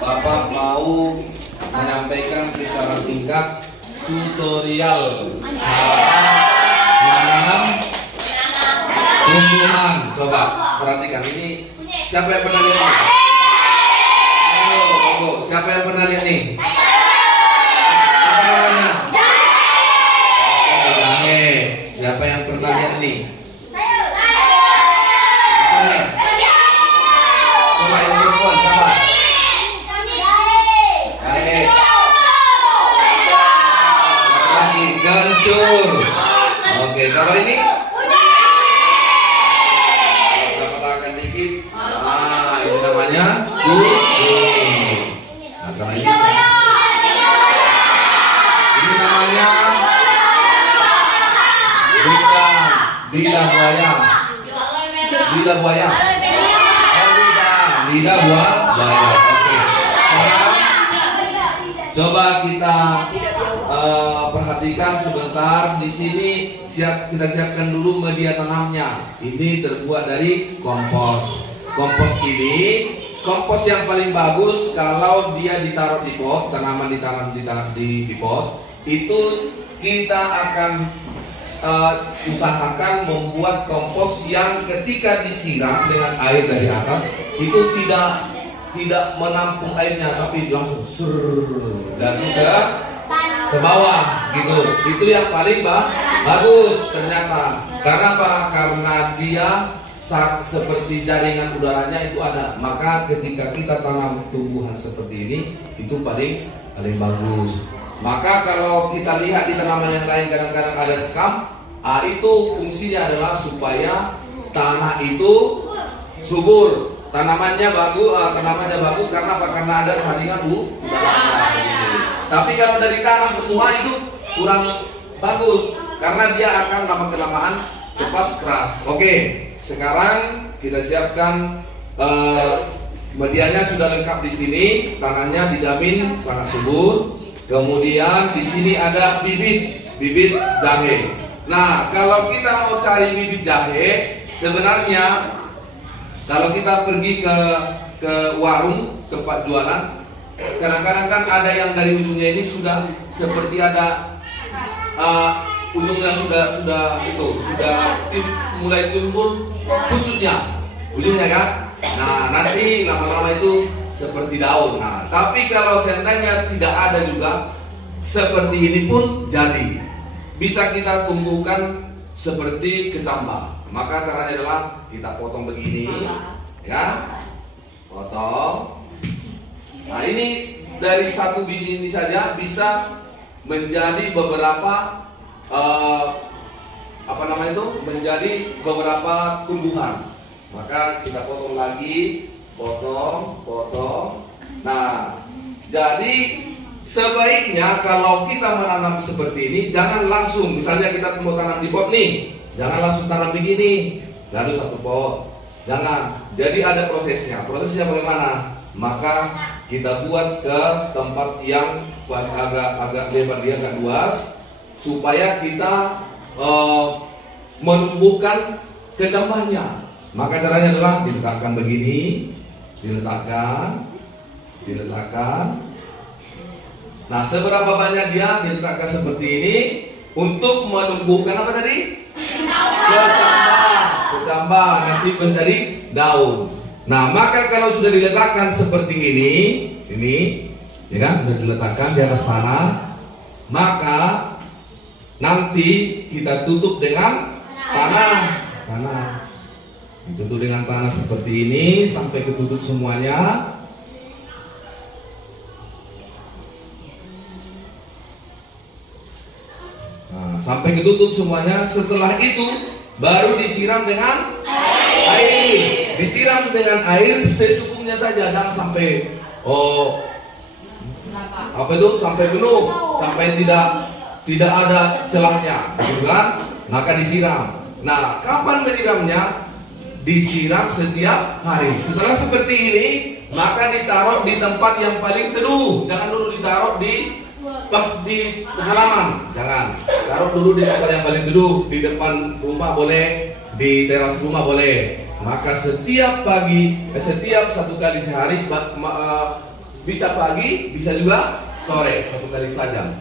Bapak mau menyampaikan secara singkat tutorial cara menanam tumbuhan. Coba perhatikan ini. Siapa yang pernah lihat ini? Siapa yang pernah lihat nih? Apa namanya? Jahe. Siapa yang pernah lihat nih? Coba yang perempuan siapa? Jahe. Lagi gancur. Oke, kalau ini? Kita katakan dikit. Ah, ini namanya kusum. Nah, kalau ini namanya bukan lidah buaya. Lidah buaya. Lidah buaya. Oke. Sekarang coba kita perhatikan sebentar. Di sini kita siapkan dulu media tanamnya. Ini terbuat dari kompos. Kompos ini kompos yang paling bagus kalau dia ditaruh di pot, tanaman ditanam di pot. Itu kita akan usahakan membuat kompos yang ketika disiram dengan air dari atas itu tidak menampung airnya, tapi langsung dan ke bawah gitu. Itu yang paling bagus ternyata. Karena apa? Karena dia seperti jaringan udaranya itu ada. Maka ketika kita tanam tumbuhan seperti ini itu paling bagus. Maka kalau kita lihat di tanaman yang lain kadang-kadang ada sekam, itu fungsinya adalah supaya tanah itu subur. Tanamannya bagus karena apa? Karena ada saringan udara. Tapi kalau dari tanah semua itu kurang bagus karena dia akan lama-kelamaan cepat keras. Oke, sekarang kita siapkan medianya sudah lengkap di sini. Tanahnya dijamin sangat subur. Kemudian di sini ada bibit jahe. Nah, kalau kita mau cari bibit jahe, sebenarnya kalau kita pergi ke warung tempat jualan, kadang-kadang kan ada yang dari ujungnya ini sudah seperti ada ujungnya sudah mulai timbul ujungnya kan. Nah, nanti lama-lama itu seperti daun. Nah, tapi kalau seandainya tidak ada juga seperti ini pun jadi bisa kita tumbuhkan seperti kecambah. Maka caranya adalah kita potong begini, ya, potong. Nah, ini dari satu biji ini saja bisa menjadi beberapa menjadi beberapa tumbuhan. Maka kita potong lagi. Potong. Nah, jadi sebaiknya kalau kita menanam seperti ini jangan langsung, misalnya kita mau tanam di pot nih, jangan langsung tanam begini, lalu satu pot. Jangan. Jadi ada prosesnya. Prosesnya bagaimana? Maka kita buat ke tempat yang agak lebar, dia agak luas, supaya kita menumbuhkan kecambahnya. Maka caranya adalah diletakkan begini. Diletakkan. Nah, seberapa banyak dia diletakkan seperti ini untuk menumbuhkan apa tadi? Kecambah nanti menjadi daun. Nah, maka kalau sudah diletakkan seperti ini, ya kan, sudah diletakkan di atas tanah, maka nanti kita tutup dengan tanah. Ditutup dengan tanah seperti ini sampai ketutup semuanya. Nah, sampai ketutup semuanya. Setelah itu baru disiram dengan air. Disiram dengan air secukupnya saja, jangan sampai sampai penuh, sampai tidak ada celahnya, gitu kan? Maka disiram. Nah, kapan menyiramnya? Disiram setiap hari. Setelah seperti ini, maka ditaruh di tempat yang paling teduh. Jangan dulu ditaruh pas di halaman. Jangan. Taruh dulu di tempat yang paling teduh. Di depan rumah boleh, di teras rumah boleh. Maka setiap pagi, setiap 1 kali sehari, bisa pagi, bisa juga sore, 1 kali saja.